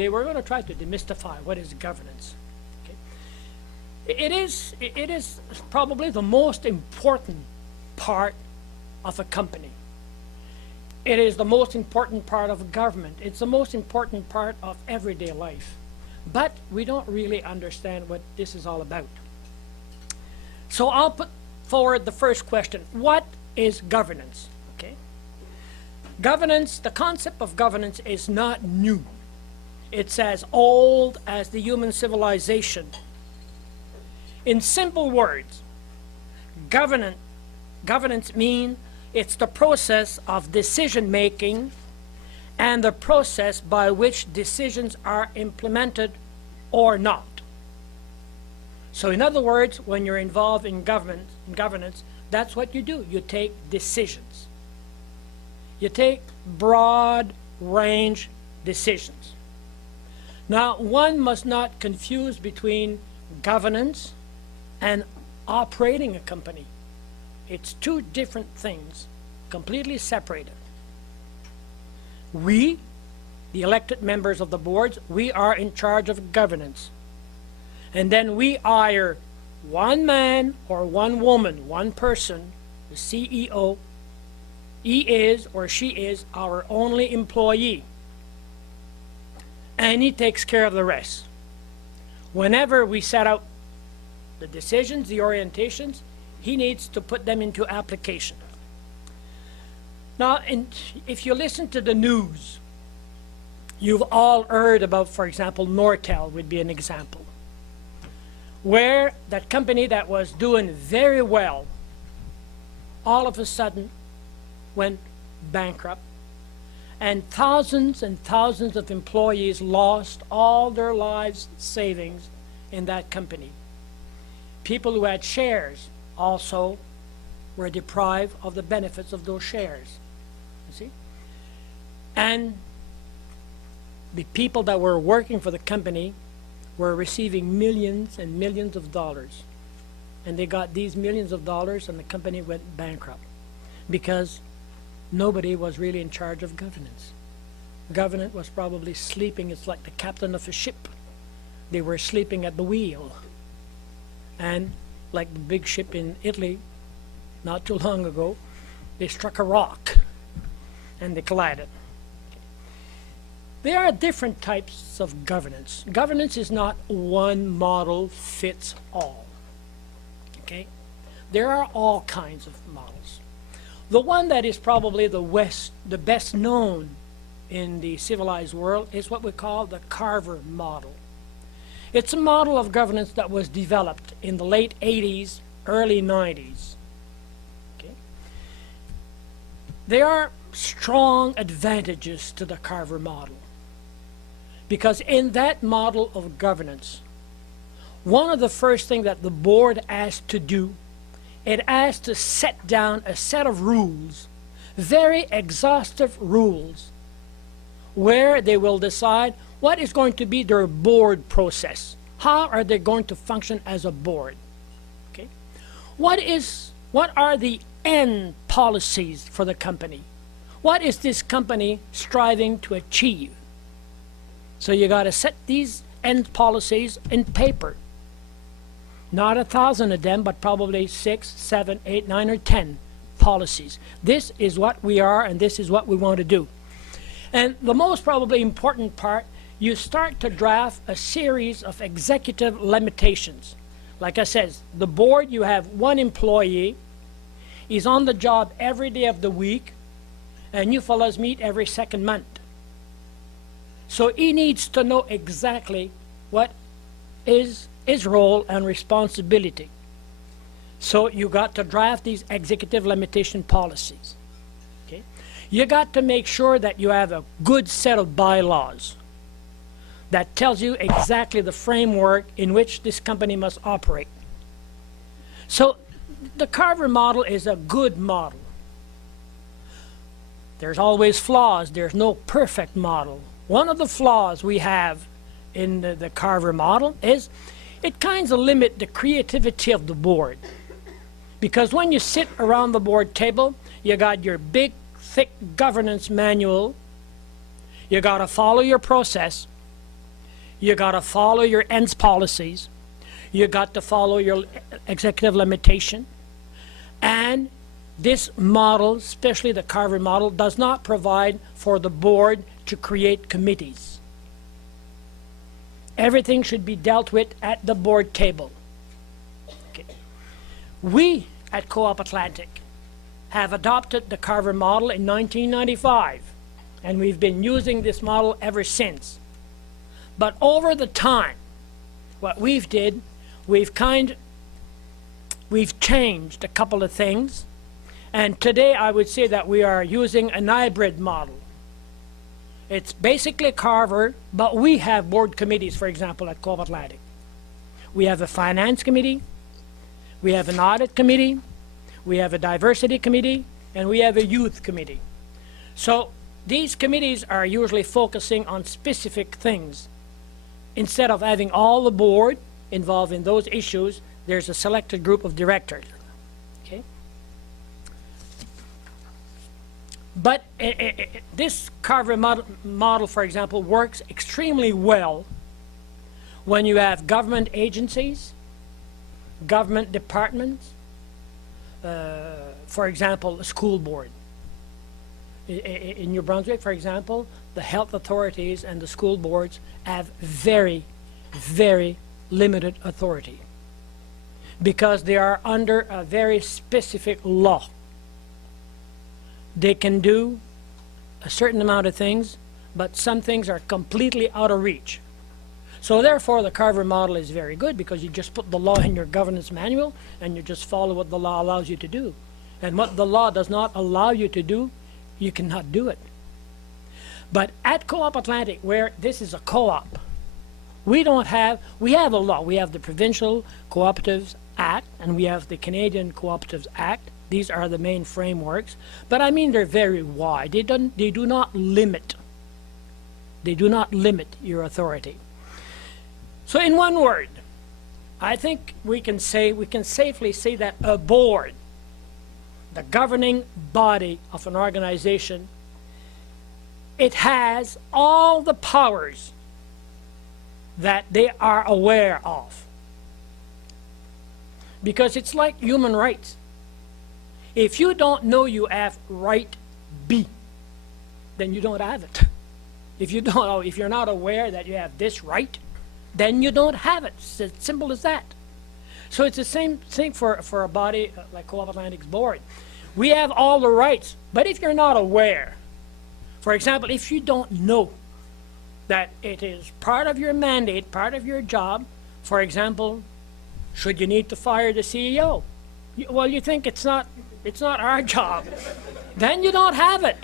today, we're going to try to demystify what is governance. Okay? It is probably the most important part of a company. It is the most important part of a government. It's the most important part of everyday life. But we don't really understand what this is all about. So I'll put forward the first question. What is governance? Okay. Governance, the concept of governance is not new. It's as old as the human civilization. In simple words, governance means it's the process of decision making and the process by which decisions are implemented or not. So in other words, when you're involved in governance, that's what you do. You take decisions. You take broad range decisions. Now, one must not confuse between governance and operating a company. It's two different things, completely separated. We, the elected members of the boards, we are in charge of governance. And then we hire one man or one woman, one person, the CEO. He is or she is our only employee. And he takes care of the rest. Whenever we set out the decisions, the orientations, he needs to put them into application. Now, if you listen to the news, you've all heard about, for example, Nortel would be an example, where that company that was doing very well all of a sudden went bankrupt, and thousands of employees lost all their lives' savings in that company. People who had shares also were deprived of the benefits of those shares. You see? And the people that were working for the company were receiving millions and millions of dollars. And they got these millions of dollars and the company went bankrupt because nobody was really in charge of governance. Governance was probably sleeping. It's like the captain of a ship. They were sleeping at the wheel. And like the big ship in Italy, not too long ago, they struck a rock and they collided. There are different types of governance. Governance is not one model fits all. Okay? There are all kinds of models. The one that is probably the best known in the civilized world is what we call the Carver model. It's a model of governance that was developed in the late 80s, early 90s. Okay? There are strong advantages to the Carver model, because in that model of governance, one of the first things that the board has to do, it has to set down a set of rules, very exhaustive rules, where they will decide what is going to be their board process. How are they going to function as a board? Okay? What are the end policies for the company? What is this company striving to achieve? So you got to set these end policies in paper. Not 1,000 of them, but probably 6, 7, 8, 9, or 10 policies. This is what we are, and this is what we want to do. And the most probably important part, you start to draft a series of executive limitations. Like I said, the board, you have one employee. He's on the job every day of the week, and you fellows meet every second month. So he needs to know exactly what is his role and responsibility. So you got to draft these executive limitation policies. Okay? You got to make sure that you have a good set of bylaws that tells you exactly the framework in which this company must operate. So the Carver model is a good model. There's always flaws. There's no perfect model. One of the flaws we have in the Carver model is it kind of limits the creativity of the board. Because when you sit around the board table, you got your big, thick governance manual. You got to follow your process. You got to follow your ends policies. You got to follow your executive limitation. And this model, especially the Carver model, does not provide for the board to create committees. Everything should be dealt with at the board table. Okay. We at Co-op Atlantic have adopted the Carver model in 1995, and we've been using this model ever since. But over the time, what we've changed a couple of things, and today I would say that we are using an hybrid model. It's basically Carver, but we have board committees, for example, at Co-op Atlantic. We have a finance committee, we have an audit committee, we have a diversity committee, and we have a youth committee. So these committees are usually focusing on specific things. Instead of having all the board involved in those issues, there's a selected group of directors. Okay? But this Carver model, for example, works extremely well when you have government agencies, government departments, for example, a school board. In New Brunswick, for example, the health authorities and the school boards have very, very limited authority because they are under a very specific law. They can do a certain amount of things, but some things are completely out of reach. So therefore, the Carver model is very good because you just put the law in your governance manual and you just follow what the law allows you to do. And what the law does not allow you to do, you cannot do it. But at Co-op Atlantic, where this is a co-op, we have a law. We have the Provincial Cooperatives Act and we have the Canadian Cooperatives Act. These are the main frameworks. But I mean, they're very wide. They do not limit. They do not limit your authority. So in one word, I think we can safely say that a board, the governing body of an organization, it has all the powers that they are aware of. Because it's like human rights. If you don't know you have right B, then you don't have it. If you're not aware that you have this right, then you don't have it. It's as simple as that. So it's the same thing for a body like Co-op Atlantic's board. We have all the rights, but if you're not aware, for example, if you don't know that it is part of your mandate, part of your job, for example, should you need to fire the CEO? Well, you think it's not our job. Then you don't have it.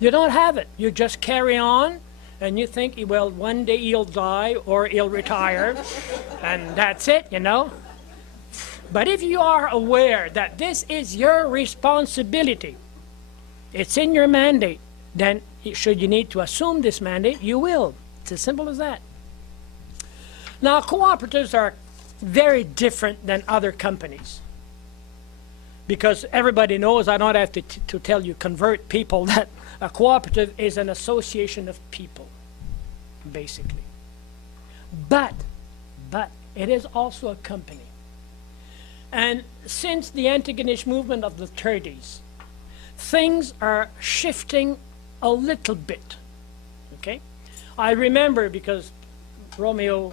You don't have it. You just carry on, and you think, well, one day he'll die or he'll retire, and that's it, you know. But if you are aware that this is your responsibility, it's in your mandate, then should you need to assume this mandate, you will. It's as simple as that. Now, cooperatives are very different than other companies. Because everybody knows, I don't have to tell you, convert people, that a cooperative is an association of people, basically. But it is also a company. And since the Antigonish movement of the 30s, things are shifting a little bit, okay? I remember, because Romeo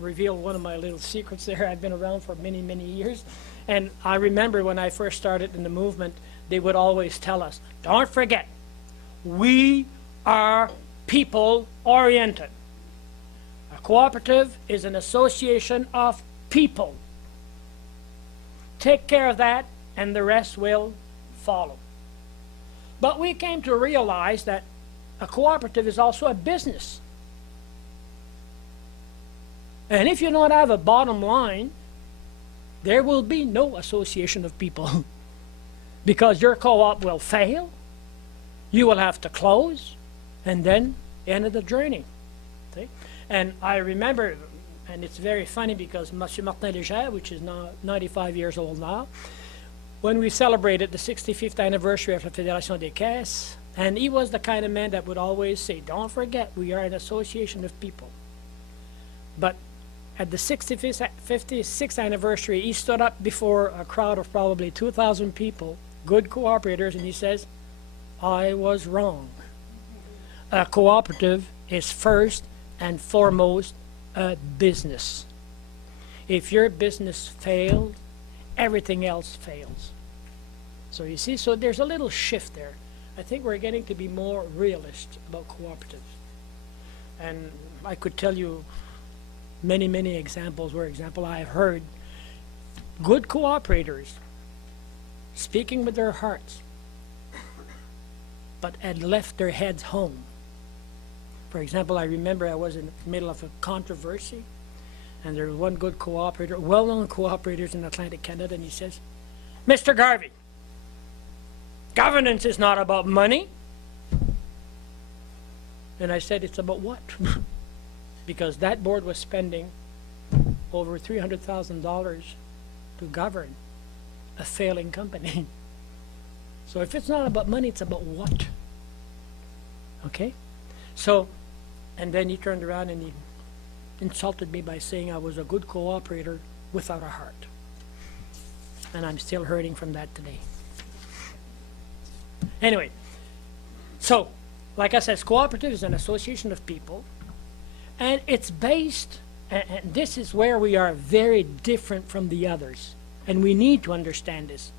revealed one of my little secrets there. I've been around for many, many years. And I remember when I first started in the movement, they would always tell us, don't forget, we are people-oriented. A cooperative is an association of people. Take care of that, and the rest will follow. But we came to realize that a cooperative is also a business. And if you don't have a bottom line, there will be no association of people because your co-op will fail, you will have to close, and then end of the journey. Okay? And I remember, and it's very funny because Monsieur Martin Léger, which is now 95 years old now, when we celebrated the 65th anniversary of la Fédération des Caisses, and he was the kind of man that would always say, don't forget, we are an association of people. But at the 56th anniversary, he stood up before a crowd of probably 2,000 people, good cooperators, and he says, I was wrong. A cooperative is first and foremost a business. If your business failed, everything else fails. So you see, so there's a little shift there. I think we're getting to be more realist about cooperatives. And I could tell you many, many examples where, I have heard good cooperators speaking with their hearts, but had left their heads home. For example, I remember I was in the middle of a controversy, and there was one good cooperator, well-known cooperators in Atlantic Canada, and he says, Mr. Garvie, governance is not about money. And I said, it's about what? Because that board was spending over $300,000 to govern a failing company. So if it's not about money, it's about what? Okay? So, and then he turned around and he insulted me by saying I was a good cooperator without a heart. And I'm still hurting from that today. Anyway, so, like I said, cooperative is an association of people, and it's based, and this is where we are very different from the others, and we need to understand this.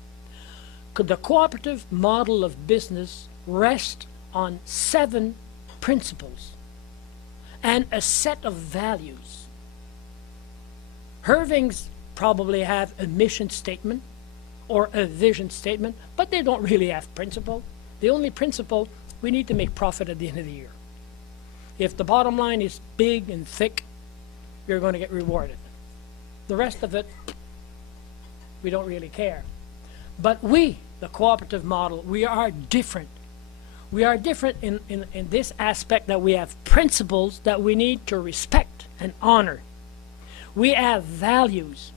The cooperative model of business rests on 7 principles and a set of values. Irving's probably have a mission statement or a vision statement, but they don't really have principle. The only principle, we need to make profit at the end of the year. If the bottom line is big and thick, you're going to get rewarded. The rest of it, we don't really care. But we, the cooperative model, we are different. We are different in this aspect that we have principles that we need to respect and honor. We have values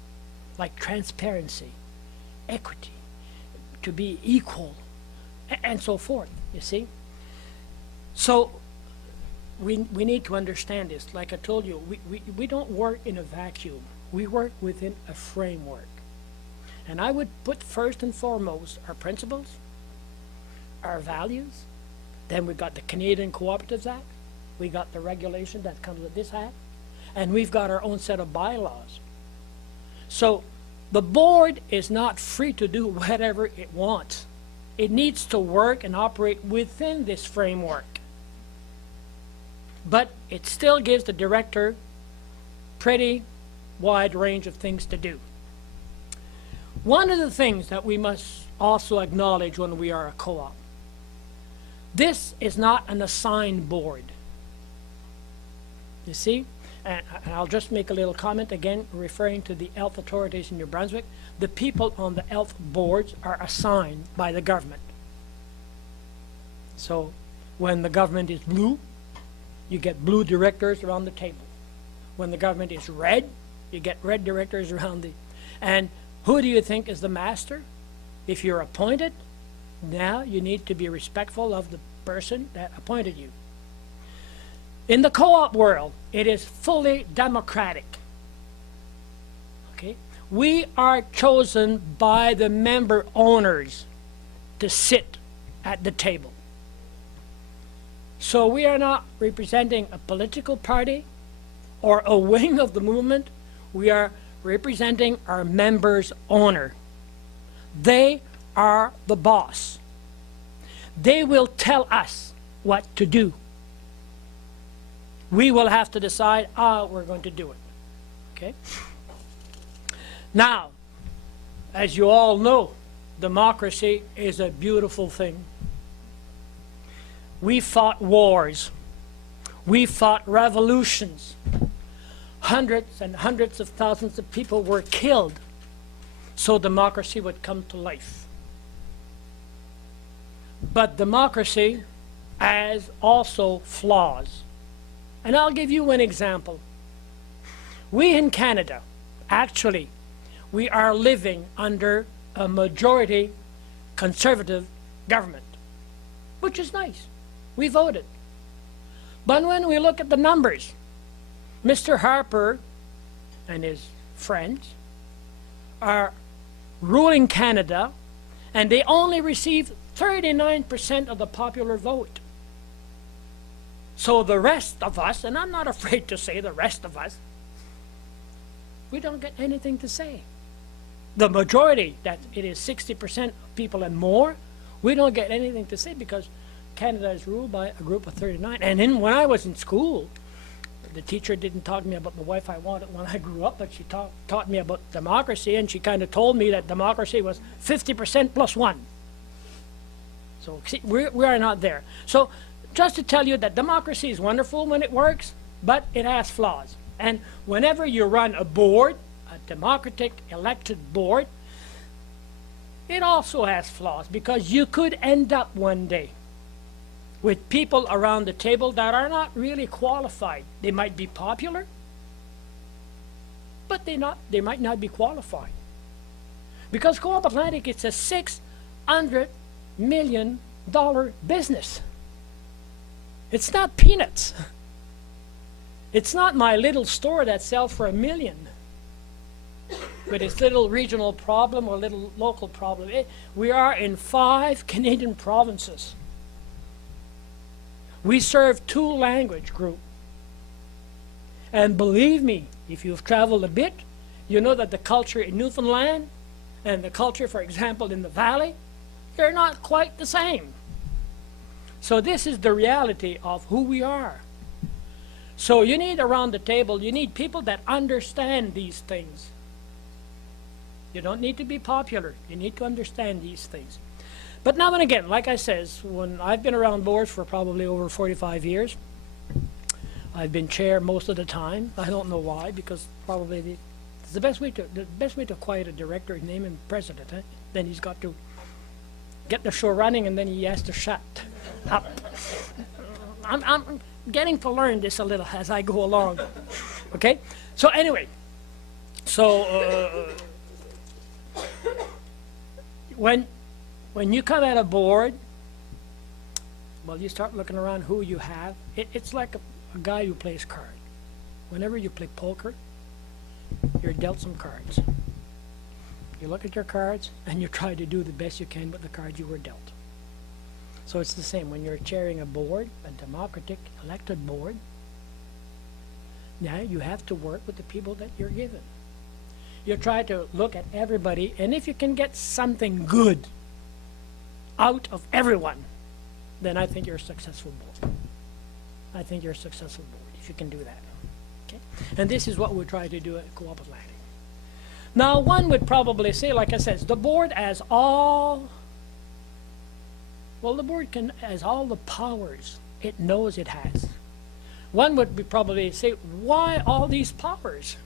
like transparency, equity, to be equal, and so forth, you see? So we need to understand this. Like I told you, we don't work in a vacuum. We work within a framework. And I would put first and foremost our principles, our values. Then we've got the Canadian Cooperatives Act. We got the regulation that comes with this act. And we've got our own set of bylaws. So the board is not free to do whatever it wants. It needs to work and operate within this framework. But it still gives the director pretty wide range of things to do. One of the things that we must also acknowledge when we are a co-op, this is not an assigned board. You see? And I'll just make a little comment again, referring to the health authorities in New Brunswick. The people on the health boards are assigned by the government. So when the government is blue, you get blue directors around the table. When the government is red, you get red directors around the... And who do you think is the master? If you're appointed, now you need to be respectful of the person that appointed you. In the co-op world, it is fully democratic. Okay? We are chosen by the member owners to sit at the table. So we are not representing a political party or a wing of the movement. We are representing our members' owner. They are the boss. They will tell us what to do. We will have to decide how we're going to do it. Okay? Now, as you all know, democracy is a beautiful thing. We fought wars. We fought revolutions. Hundreds and hundreds of thousands of people were killed so democracy would come to life. But democracy has also flaws. And I'll give you one example. We in Canada, actually, we are living under a majority conservative government, which is nice. We voted. But when we look at the numbers, Mr. Harper and his friends are ruling Canada, and they only receive 39% of the popular vote. So the rest of us, and I'm not afraid to say the rest of us, we don't get anything to say. The majority, that it is 60% people and more, we don't get anything to say because Canada is ruled by a group of 39. And when I was in school, the teacher didn't talk to me about the wife I wanted when I grew up, but she taught me about democracy, and she kind of told me that democracy was 50% plus one. So see, we are not there. So just to tell you that democracy is wonderful when it works, but it has flaws. And whenever you run a board, a democratic elected board, it also has flaws, because you could end up one day with people around the table that are not really qualified. They might be popular, but they might not be qualified. Because Co-op Atlantic, it's a $600 million business. It's not peanuts. It's not my little store that sells for $1 million with its little regional problem or little local problem. We are in 5 Canadian provinces. We serve 2 language groups. And believe me, if you've traveled a bit, you know that the culture in Newfoundland and the culture, for example, in the Valley, they're not quite the same. So this is the reality of who we are. So you need around the table, you need people that understand these things. You don't need to be popular. You need to understand these things. But now and again, like I says, when I've been around boards for probably over 45 years, I've been chair most of the time. I don't know why, because probably the best way to quiet a director is name him president. Eh? Then he's got to get the show running, and then he has to shut up. I'm getting to learn this a little as I go along. Okay? So anyway, so when you come at a board, well, you start looking around who you have. It's like a guy who plays cards. Whenever you play poker, you're dealt some cards. You look at your cards, and you try to do the best you can with the cards you were dealt. So it's the same when you're chairing a board, a democratic elected board. Now you have to work with the people that you're given. You try to look at everybody, and if you can get something good out of everyone, then I think you're a successful board. I think you're a successful board if you can do that. Okay? And this is what we try to do at Co-op Atlantic. Now, one would probably say, like I said, the board has all, well, the board has all the powers it knows it has. One would probably say, why all these powers?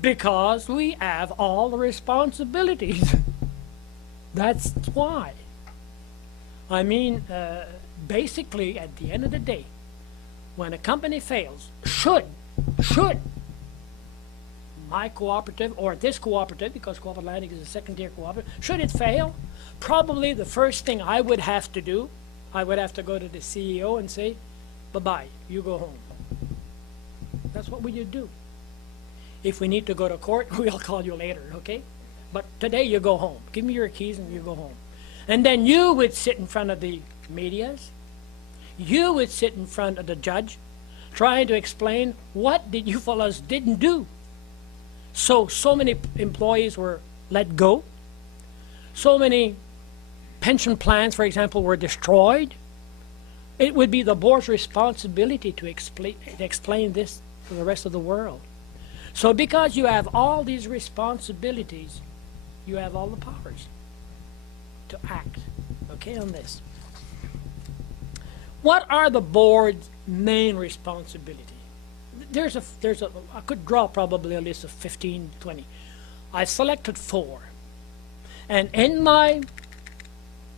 Because we have all the responsibilities. That's why. I mean, basically, at the end of the day, when a company fails, should my cooperative, or this cooperative, because Co-op Atlantic is a second-tier cooperative, should it fail, probably the first thing I would have to do, I would have to go to the CEO and say, bye-bye, you go home. That's what we would do. If we need to go to court, we'll call you later, okay? But today you go home. Give me your keys and you go home. And then you would sit in front of the medias. You would sit in front of the judge trying to explain what did you fellows didn't do. So many employees were let go. So many pension plans, for example, were destroyed. It would be the board's responsibility to explain this to the rest of the world. So because you have all these responsibilities, you have all the powers to act, okay, on this. What are the board's main responsibilities? I could draw probably a list of 15, 20. I selected 4. And in my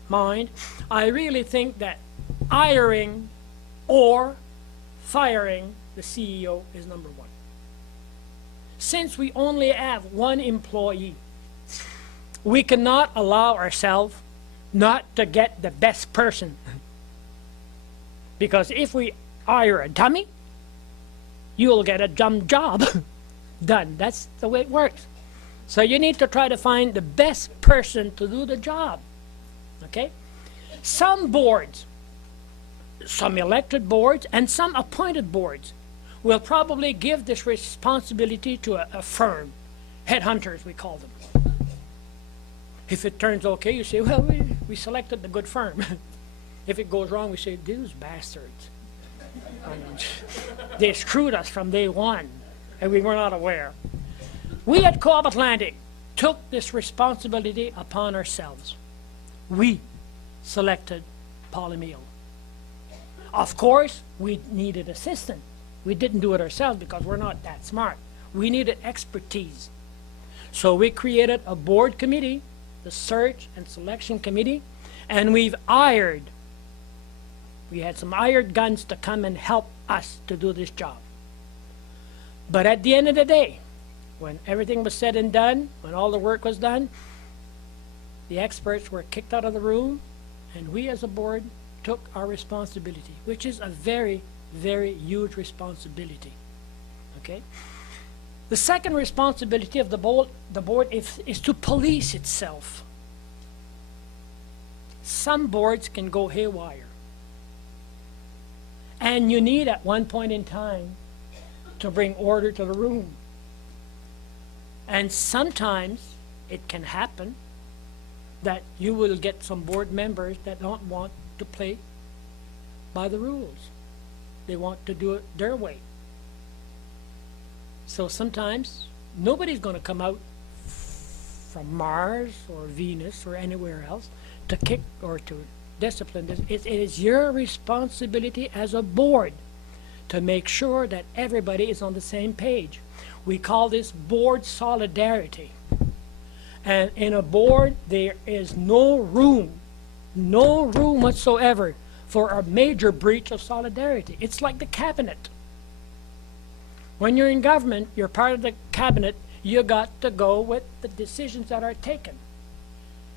mind, I really think that hiring or firing the CEO is number 1. Since we only have 1 employee, we cannot allow ourselves not to get the best person. Because if we hire a dummy, you'll get a job done. That's the way it works. So you need to try to find the best person to do the job. Okay? Some boards, some elected boards and some appointed boards will probably give this responsibility to a firm. Headhunters, we call them. If it turns okay, you say, well, we selected the good firm. If it goes wrong, we say, these bastards. They screwed us from day one, and we were not aware. We at Co-op Atlantic took this responsibility upon ourselves. We selected Paul Emile. Of course, we needed assistance. We didn't do it ourselves because we're not that smart. We needed expertise. So we created a board committee, the search and selection committee, and we had some hired guns to come and help us to do this job. But at the end of the day, when everything was said and done, when all the work was done, the experts were kicked out of the room, and we as a board took our responsibility, which is a very, very huge responsibility. Okay? The second responsibility of the board is to police itself. Some boards can go haywire. And you need at one point in time to bring order to the room. And sometimes it can happen that you will get some board members that don't want to play by the rules. They want to do it their way. So sometimes nobody's going to come out from Mars or Venus or anywhere else to kick or to discipline this. It is your responsibility as a board to make sure that everybody is on the same page. We call this board solidarity. And in a board, there is no room whatsoever for a major breach of solidarity. It's like the cabinet. When you're in government, you're part of the cabinet, you got to go with the decisions that are taken.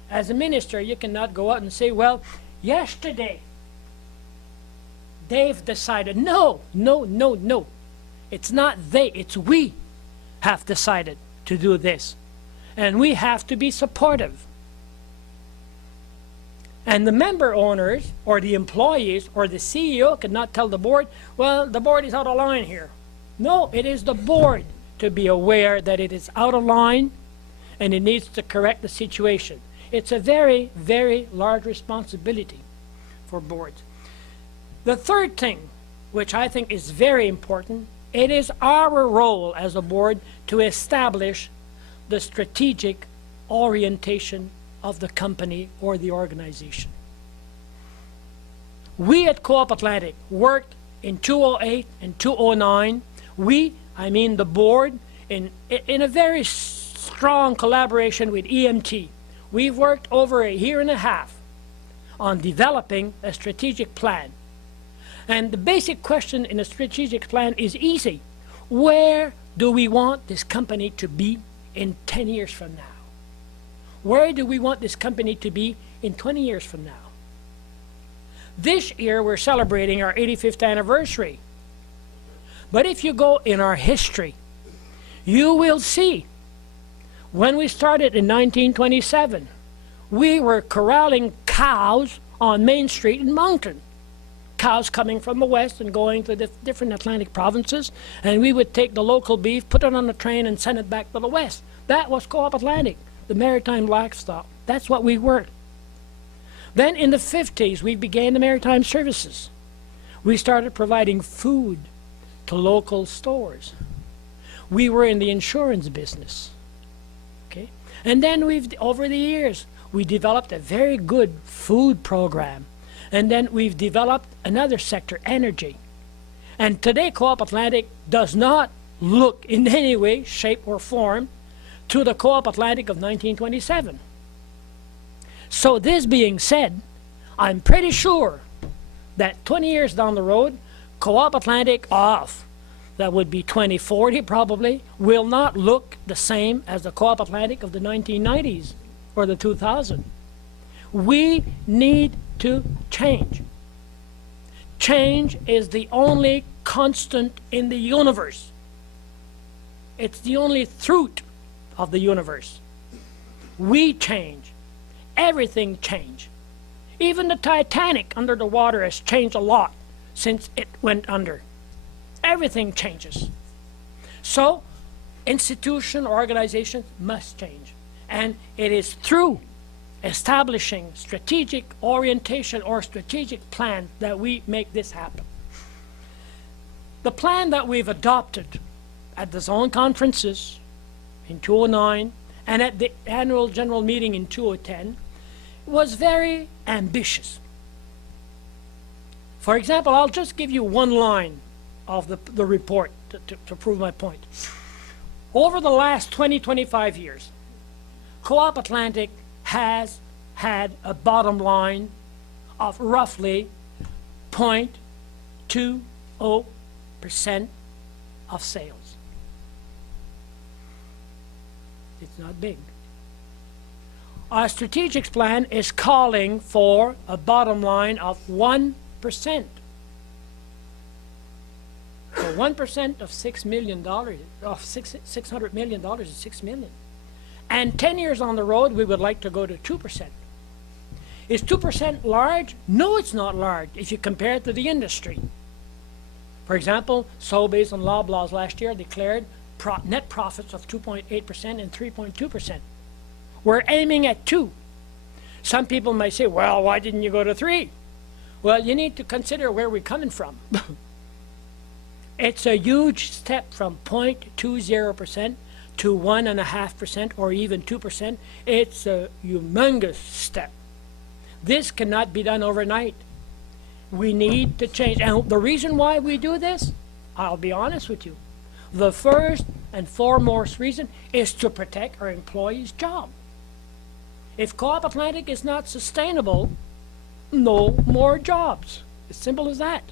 As a minister, you cannot go out and say, well, yesterday, they've decided. No. It's not they, it's we have decided to do this. And we have to be supportive. And the member owners, or the employees, or the CEO cannot tell the board, well, the board is out of line here. No, it is the board to be aware that it is out of line and it needs to correct the situation. It's a very, very large responsibility for boards. The third thing, which I think is very important, it is our role as a board to establish the strategic orientation of the company or the organization. We at Co-op Atlantic worked in 2008 and 2009. I mean the board, in a very strong collaboration with EMT. We've worked over a year and a half on developing a strategic plan. And the basic question in a strategic plan is easy. Where do we want this company to be in 10 years from now? Where do we want this company to be in 20 years from now? This year we're celebrating our 85th anniversary. But if you go in our history, you will see when we started in 1927, we were corralling cows on Main Street in Moncton. Cows coming from the west and going to the different Atlantic provinces, and we would take the local beef, put it on a train, and send it back to the west. That was Co-op Atlantic, the maritime livestock. That's what we were. Then in the 50s, we began the maritime services. We started providing food to local stores. We were in the insurance business. Okay? And then over the years, we developed a very good food program. And then we've developed another sector, energy. And today, Co-op Atlantic does not look in any way, shape, or form to the Co-op Atlantic of 1927. So this being said, I'm pretty sure that 20 years down the road, Co-op Atlantic that would be 2040 probably, will not look the same as the Co-op Atlantic of the 1990s or the 2000s. We need to change. Change is the only constant in the universe. It's the only truth of the universe. We change. Everything changes. Even the Titanic under the water has changed a lot since it went under. Everything changes. So, institution, organizations must change. And it is through establishing strategic orientation or strategic plan that we make this happen. The plan that we've adopted at the zone conferences in 2009 and at the annual general meeting in 2010 was very ambitious. For example, I'll just give you one line of the report to prove my point. Over the last 20-25 years, Co-op Atlantic has had a bottom line of roughly 0.20% of sales. It's not big. Our strategic plan is calling for a bottom line of 1%. So 1% of $6 million, of $600 million is $6 million. And 10 years on the road, we would like to go to 2%. Is 2% large? No, it's not large if you compare it to the industry. For example, Sobeys and Loblaws last year declared net profits of 2.8% and 3.2%. We're aiming at 2. Some people might say, well, why didn't you go to 3? Well, you need to consider where we're coming from. It's a huge step from 0.20% to 1.5% or even 2%. It's a humongous step. This cannot be done overnight. We need to change. And the reason why we do this, I'll be honest with you, the first and foremost reason is to protect our employees' job. If Co-op Atlantic is not sustainable, no more jobs. As simple as that.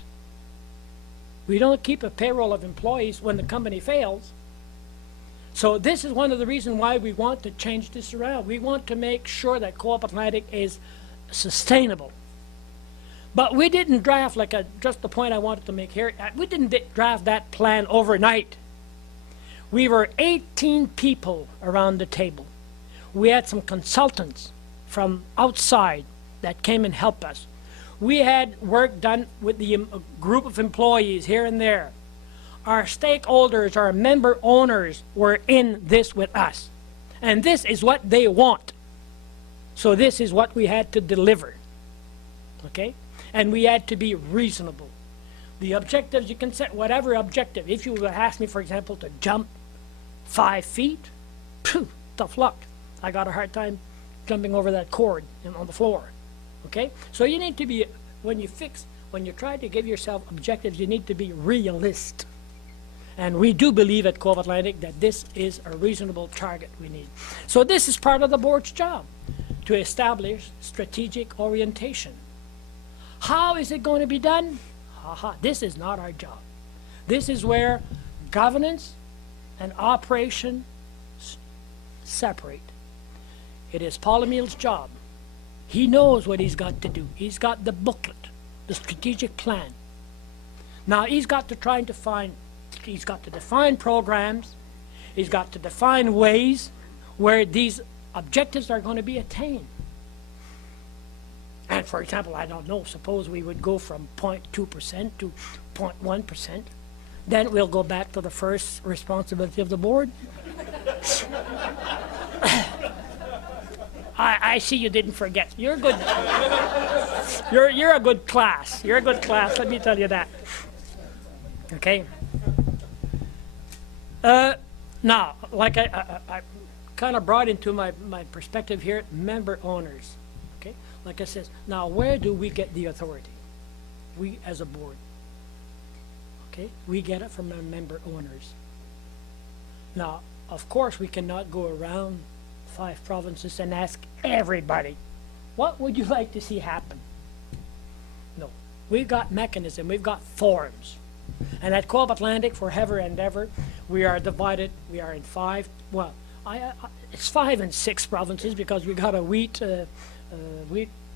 We don't keep a payroll of employees when the company fails. So this is one of the reasons why we want to change this around. We want to make sure that Co-op Atlantic is sustainable. But we didn't draft, just the point I wanted to make here, we didn't draft that plan overnight. We were 18 people around the table. We had some consultants from outside that came and helped us. We had work done with the group of employees here and there. Our stakeholders, our member owners were in this with us. And this is what they want. So this is what we had to deliver. Okay? And we had to be reasonable. The objectives, you can set whatever objective. If you would ask me, for example, to jump 5 feet, phew, tough luck. I got a hard time jumping over that cord on the floor. Okay? So you need to be, when you try to give yourself objectives, you need to be realist. And we do believe at Co-op Atlantic that this is a reasonable target we need. So this is part of the board's job, to establish strategic orientation. How is it going to be done? This is not our job. This is where governance and operation separate. It is Paul Emil's job. He knows what he's got to do. He's got the booklet, the strategic plan. Now he's got to he's got to define programs. He's got to define ways where these objectives are going to be attained. And for example, I don't know, suppose we would go from 0.2% to 0.1%. Then we'll go back to the first responsibility of the board. I see you didn't forget. You're good. You're a good class. You're a good class, let me tell you that. Okay? Now, like I kind of brought into my perspective here, member owners. Okay? Like I said, now where do we get the authority? We as a board. Okay? We get it from our member owners. Now, of course, we cannot go around 5 provinces and ask everybody, what would you like to see happen? No. We've got mechanism, we've got forums. And at Co-op Atlantic, forever and ever, we are divided, we are in 5, well, it's 5 and 6 provinces because we got a wheat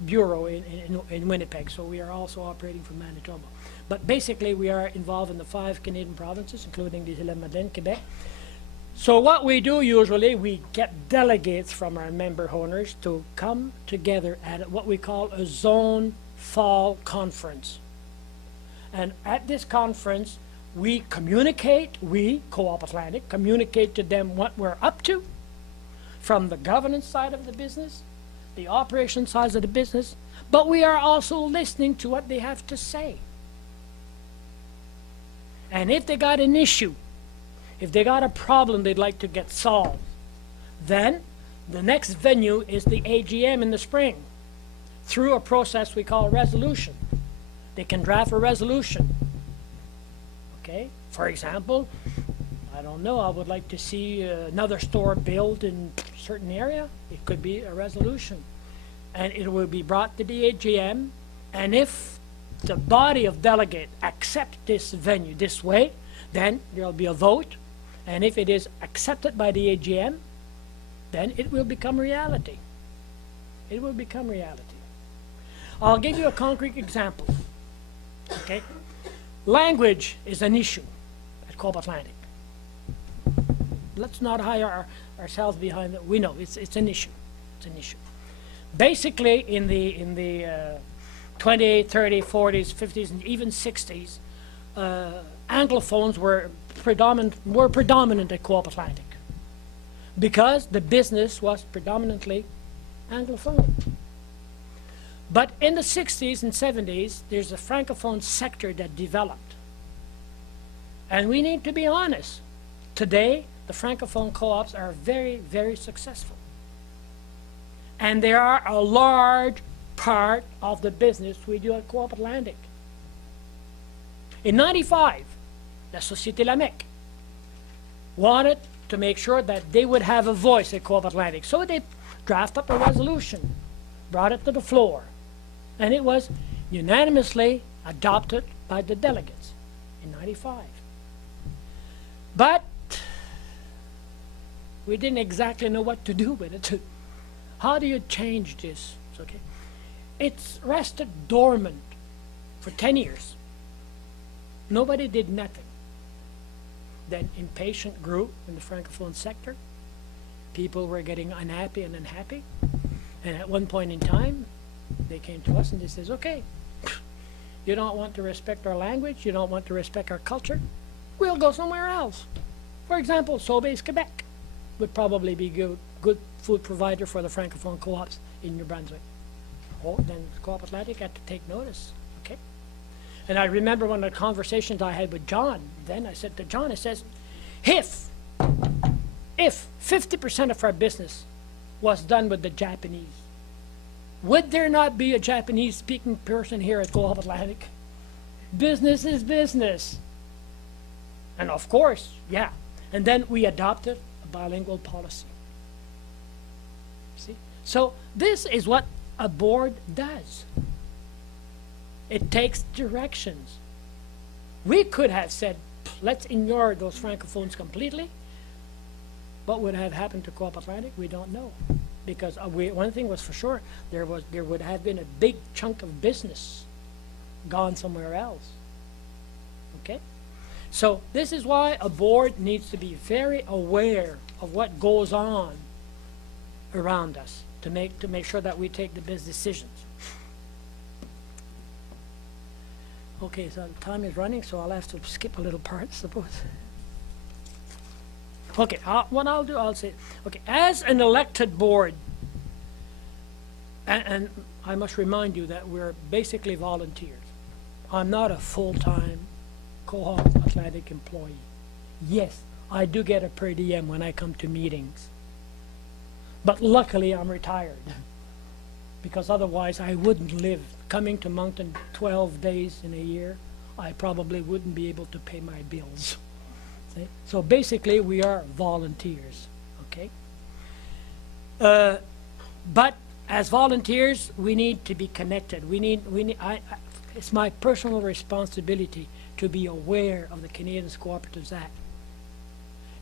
bureau in Winnipeg, so we are also operating from Manitoba. But basically, we are involved in the 5 Canadian provinces, including the Îles-Madeleine, Quebec. So what we do usually, we get delegates from our member owners to come together at what we call a zone fall conference. And at this conference, we communicate, we, Co-op Atlantic, communicate to them what we're up to from the governance side of the business, the operation side of the business, but we are also listening to what they have to say. And if they got an issue, if they got a problem they'd like to get solved, then the next venue is the AGM in the spring through a process we call resolution. They can draft a resolution. Okay? For example, I don't know, I would like to see another store built in a certain area. It could be a resolution. And it will be brought to the AGM, and if the body of delegates accept this venue this way, then there will be a vote. And if it is accepted by the AGM, then it will become reality. It will become reality. I'll give you a concrete example. Okay? Language is an issue at Co-op Atlantic. Let's not hide ourselves behind it. We know it's an issue. It's an issue. Basically, in the 20s, 30s, 40s, 50s, and even 60s, Anglophones were predominant at Co-op Atlantic because the business was predominantly Anglophone. But in the 60s and 70s, there's a Francophone sector that developed. And we need to be honest. Today, the Francophone co-ops are very, very successful. And they are a large part of the business we do at Co-op Atlantic. In '95, la Société Lamec wanted to make sure that they would have a voice at Co-op Atlantic. So they drafted up a resolution, brought it to the floor, and it was unanimously adopted by the delegates in '95. But we didn't exactly know what to do with it. How do you change this? Okay. It's rested dormant for 10 years. Nobody did nothing. Then impatience grew in the Francophone sector. People were getting unhappy and unhappy. And at one point in time, they came to us and they says, okay, you don't want to respect our language, you don't want to respect our culture, we'll go somewhere else. For example, Sobeys Quebec would probably be good food provider for the Francophone co-ops in New Brunswick. Oh, then Co-op Atlantic had to take notice. Okay. And I remember one of the conversations I had with John. Then I said to John, I says, if 50% of our business was done with the Japanese, would there not be a Japanese-speaking person here at Co-op Atlantic? Business is business. And of course, yeah. And then we adopted a bilingual policy. See? So this is what a board does. It takes directions. We could have said, let's ignore those Francophones completely. What would have happened to Co-op Atlantic? We don't know. Because one thing was for sure, there would have been a big chunk of business gone somewhere else. Okay? So this is why a board needs to be very aware of what goes on around us to make sure that we take the best decisions. Okay, so time is running, so I'll have to skip a little part, I suppose. Okay, what I'll do, I'll say, okay, as an elected board, and I must remind you that we're basically volunteers. I'm not a full-time Co-op Atlantic employee. Yes, I do get a per diem when I come to meetings. But luckily, I'm retired. Because otherwise, I wouldn't live. Coming to Moncton 12 days in a year, I probably wouldn't be able to pay my bills. See? So basically, we are volunteers, okay? But as volunteers, we need to be connected. It's my personal responsibility to be aware of the Canadian Cooperatives Act.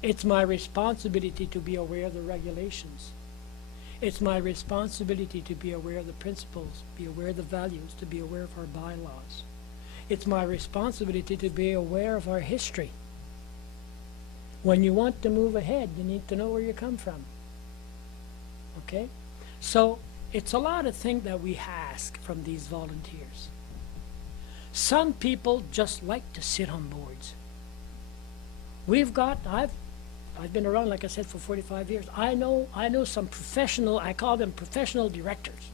It's my responsibility to be aware of the regulations. It's my responsibility to be aware of the principles, be aware of the values, to be aware of our bylaws. it's my responsibility to be aware of our history. When you want to move ahead, you need to know where you come from. Okay? So it's a lot of things that we ask from these volunteers. Some people just like to sit on boards. I've been around, like I said, for 45 years. I know some professional, I call them professional directors.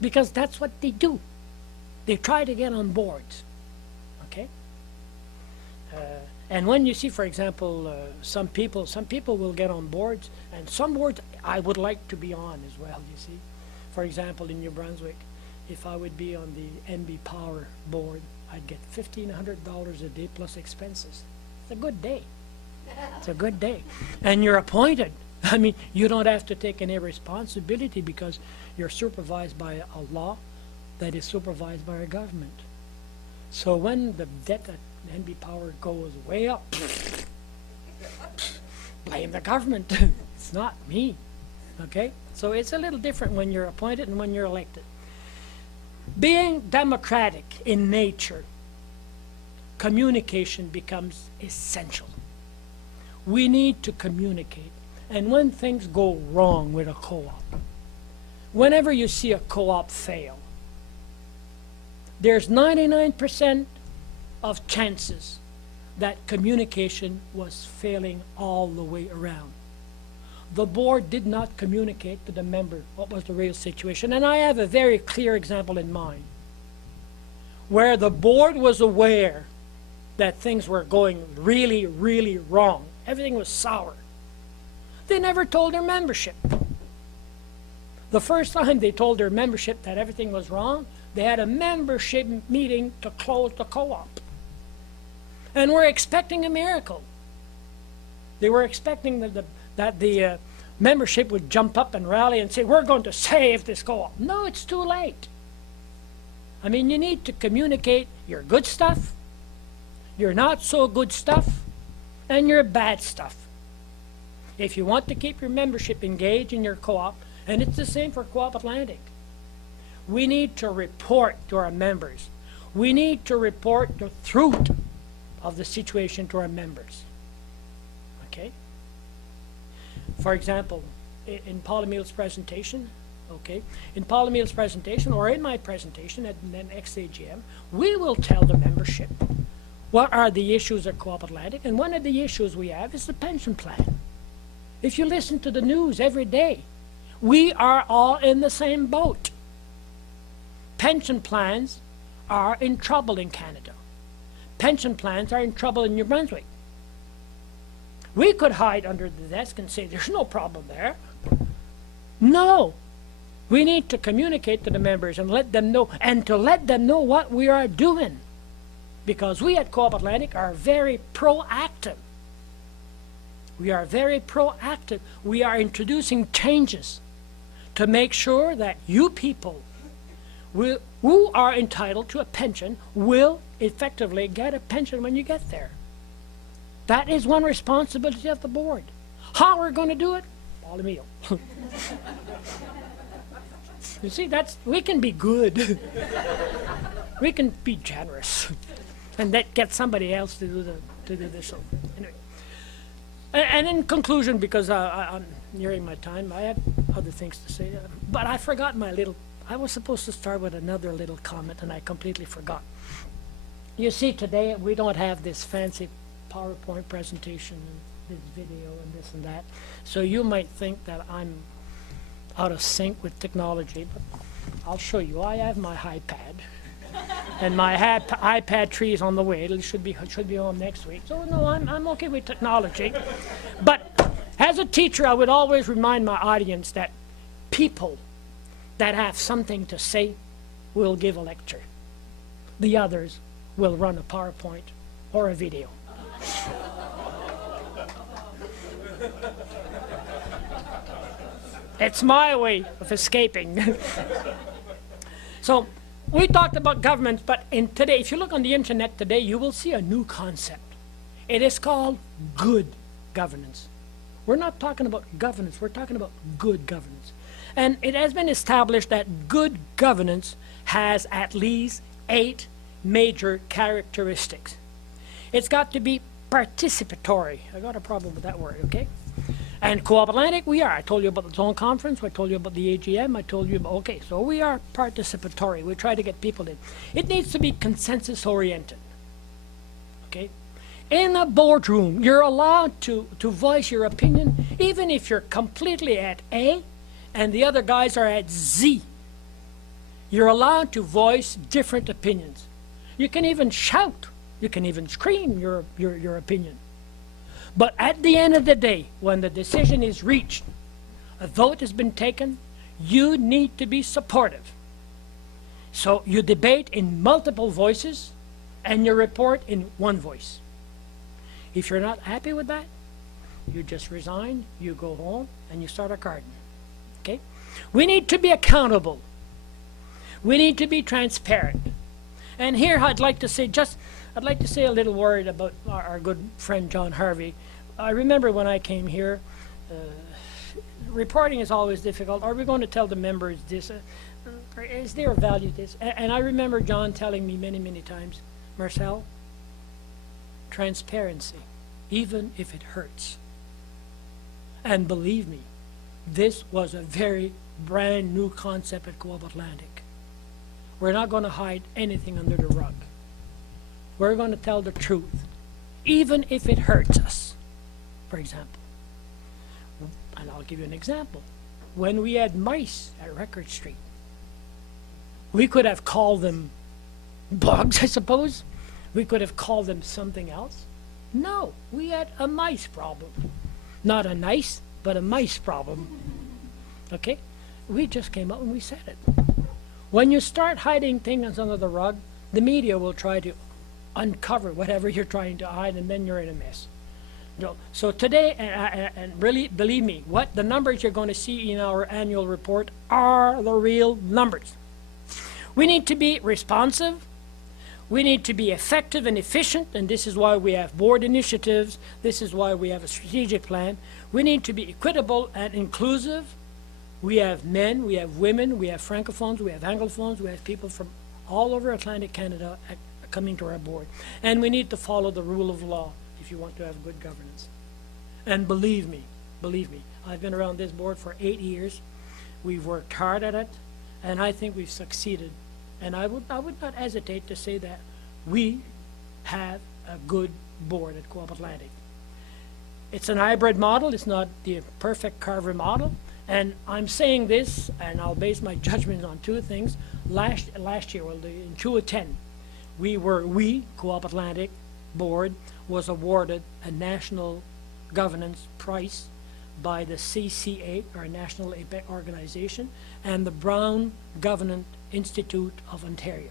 Because that's what they do. They try to get on boards. Okay? And when you see, for example, some people will get on boards, and some boards I would like to be on as well, you see. For example, in New Brunswick, if I would be on the NB Power board, I'd get $1,500 a day plus expenses. It's a good day. It's a good day. And you're appointed. I mean, you don't have to take any responsibility because you're supervised by a law that is supervised by our government. So when the debt at NB Power goes way up, blame the government. It's not me. Okay? So it's a little different when you're appointed and when you're elected. Being democratic in nature, communication becomes essential. We need to communicate. And when things go wrong with a co-op, whenever you see a co-op fail, there's 99% of chances that communication was failing all the way around. The board did not communicate to the member what was the real situation. And I have a very clear example in mind where the board was aware that things were going really, really wrong. Everything was sour. They never told their membership. The first time they told their membership that everything was wrong, they had a membership meeting to close the co-op. And we're expecting a miracle. They were expecting that the membership would jump up and rally and say, we're going to save this co-op. No, it's too late. I mean, you need to communicate your good stuff, your not so good stuff, and your bad stuff. If you want to keep your membership engaged in your co-op, and it's the same for Co-op Atlantic, we need to report to our members. We need to report the truth of the situation to our members. Okay? For example, in Paul Emil's presentation, okay, in Paul Emil's presentation or in my presentation at the next AGM, we will tell the membership what are the issues at Co-op Atlantic, and one of the issues we have is the pension plan. If you listen to the news every day, we are all in the same boat. Pension plans are in trouble in Canada. Pension plans are in trouble in New Brunswick. We could hide under the desk and say there's no problem there. No. We need to communicate to the members and let them know, and to let them know what we are doing. Because we at Co-op Atlantic are very proactive. We are very proactive. We are introducing changes to make sure that you people who are entitled to a pension will effectively get a pension when you get there. That is one responsibility of the board. How we're going to do it? Paul Emil. You see, we can be good. We can be generous. And that gets somebody else to do this. So, anyway. And in conclusion, because I'm nearing my time, I had other things to say, but I forgot I was supposed to start with another little comment, and I completely forgot. You see, today we don't have this fancy PowerPoint presentation, and this video, and this and that. So you might think that I'm out of sync with technology, but I'll show you. I have my iPad. And my iPad 3 is on the way. It should be home next week. So no, I'm okay with technology. But as a teacher, I would always remind my audience that people that have something to say will give a lecture. The others will run a PowerPoint or a video. It's my way of escaping. So we talked about governments, but today, if you look on the internet today, you will see a new concept. It is called good governance. We're not talking about governance, we're talking about good governance. And it has been established that good governance has at least 8 major characteristics. It's got to be participatory. I got a problem with that word, okay? And Co-Atlantic, we are. I told you about the zone conference. I told you about the AGM. I told you about, okay, so we are participatory. We try to get people in. It needs to be consensus-oriented, okay? In a boardroom, you're allowed to voice your opinion, even if you're completely at A and the other guys are at Z. You're allowed to voice different opinions. You can even shout. You can even scream your opinion. But at the end of the day, when the decision is reached, a vote has been taken, you need to be supportive. So you debate in multiple voices and you report in one voice. If you're not happy with that, you just resign, you go home, and you start a garden. Okay? We need to be accountable. We need to be transparent. And here I'd like to say a little word about our good friend John Harvey. I remember when I came here, reporting is always difficult. Are we going to tell the members this? Is there a value to this? And I remember John telling me many, many times, Marcel, transparency, even if it hurts. And believe me, this was a very brand new concept at Co-Atlantic. We're not going to hide anything under the rug. We're going to tell the truth, even if it hurts us. For example, and I'll give you an example. When we had mice at Record Street, we could have called them bugs, I suppose. We could have called them something else. No, we had a mice problem. Not a nice, but a mice problem. Okay? We just came up and we said it. When you start hiding things under the rug, the media will try to uncover whatever you're trying to hide, and then you're in a mess. So today, and really, believe me, what the numbers you're going to see in our annual report are the real numbers. We need to be responsive. We need to be effective and efficient, and this is why we have board initiatives. This is why we have a strategic plan. We need to be equitable and inclusive. We have men, we have women, we have francophones, we have anglophones, we have people from all over Atlantic Canada coming to our board. And we need to follow the rule of law if you want to have good governance. And believe me, I've been around this board for 8 years. We've worked hard at it, and I think we've succeeded. And I would not hesitate to say that we have a good board at Co-op Atlantic. It's an hybrid model. It's not the perfect Carver model. And I'm saying this, and I'll base my judgment on two things. Last year, well, in 2010, we, Co-op Atlantic Board, was awarded a national governance prize by the CCA, our National APEC organization, and the Brown Governance Institute of Ontario.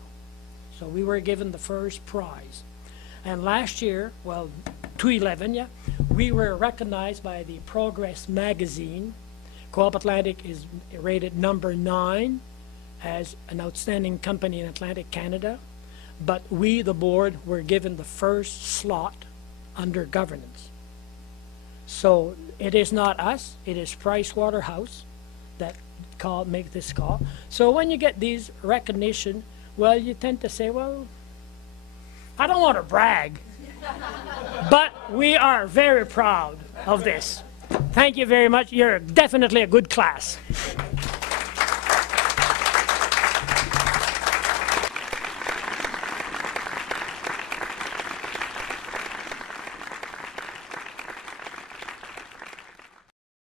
So we were given the first prize. And last year, well, 2011, yeah, we were recognized by the Progress magazine. Co-op Atlantic is rated number 9 as an outstanding company in Atlantic Canada, but we, the board, were given the first slot under governance. So it is not us, it is Price Waterhouse that make this call. So when you get these recognition, well, you tend to say, well, I don't want to brag, but we are very proud of this. Thank you very much. You're definitely a good class.